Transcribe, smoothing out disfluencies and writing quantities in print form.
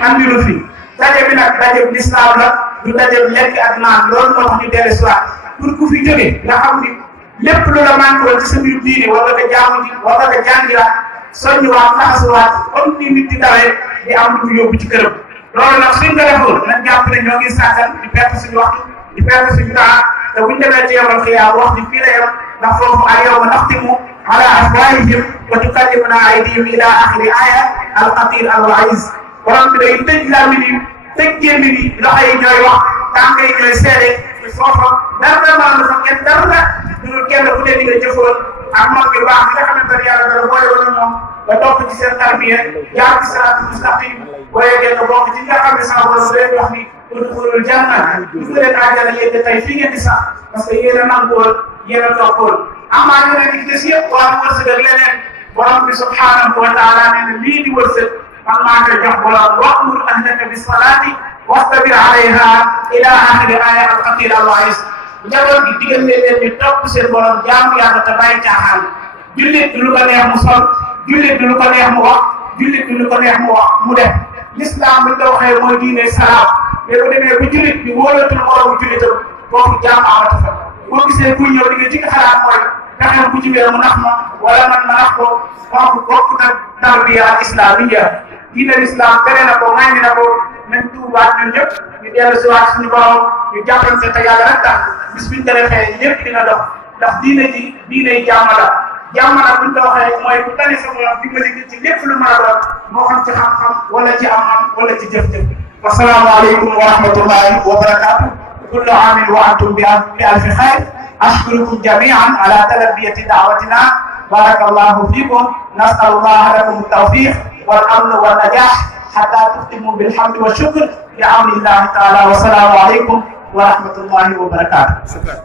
andilu fi daje bi nag daje lislaam la du daje lekk ak naan loolu moo tax ñu dellu si waat pour ku fi jóge nga xam ni lépp lu la manqué woon ci sa biir diine wala nga jaamu ji wala nga jàngiwaat soññiwaat laxasuwaat comme ni nit di dawee di am lu yóbbu ci këram loolu nag suñ ko defoon nañ jàpp ne ñoo ngi sàggan di perte suñu waxtu di perte suñu temps te buñ demee ci yomal xiyaam wax ni fii la yem ndax foofu al yawma naxtimu ala afwaahihim wa tukallimuna aydihim ila axiri aya alqatir alwaiz borom bi day tëj làmmiñ yi tëj gémmiñ yi loxo yi ñooy wax tànk yi ñooy seede foofa dara maanaam fa kenn dara dul kenn ku ne di nga jëfoon ak mag yu baax yi nga xamante ne yàlla dara boole woon moom nga topp ci seen tarbiya jaar ci siraatul mustaqim boo yeggee nga bokk ci nga xam ne sama borom day wax ni udxulul janna dugg leen àjjana yéen tey fii ngeen di sax parce que yéen a nanguwoon yéen a toppoon amaa yeneen yi des yëpp waa wërsëg ak leneen borom bi subhanahu wa taala nee na lii di wërsëg man maa koy jox borom wa'mur ahlaka bis salaati wastabir alayha ila axiri aya alqatir alwaiz njaboot gi digal leen ñu topp seen borom jaamu yàlla te bàyyi caaxaan jullit du lu ko neex mu sol jullit du lu ko neex mu wax jullit du lu ko neex mu def l'islam buñ ko waxee mooy diine salaam mais bu demee bu jullit bi wóolatul moromu jullitam foofu jaam amatu fa boo gisee kuy ñëw di nga jikko xalaat mooy fexeel bu jibee mu nax ma wala man ma nax ko kooku bokk na tarbiya al islamiyya diine l'islam tere na ko ŋàññi na ko nañ tuubaat ñun ñëpp ñu dellu si waat suñu borom ñu jàppante te yàlla rek tax bis biñ ko defee lépp dina dox ndax diine ji diine yi jàmm la jàmm nag buñ ko waxee mooy bu tane sa borom dimbali ci lépp lu mën a doon moo xam ci xam-xam wala ci am-am wala ci jëf-jëf. wasalaamu aleykum wa rahmatullahi wa barakatuh. kullu aamin wa antum bi alfi xayr. ashkurukum jamian ala talabiyati da'watina. barakallahu fikum. nas'alullaha lakum at-tawfiq wal amn wal najah hatta tukhtimu bilhamdi wa shukr bi amnillahi ta'ala. wa salaamu aleykum wa rahmatullahi wa barakatuh.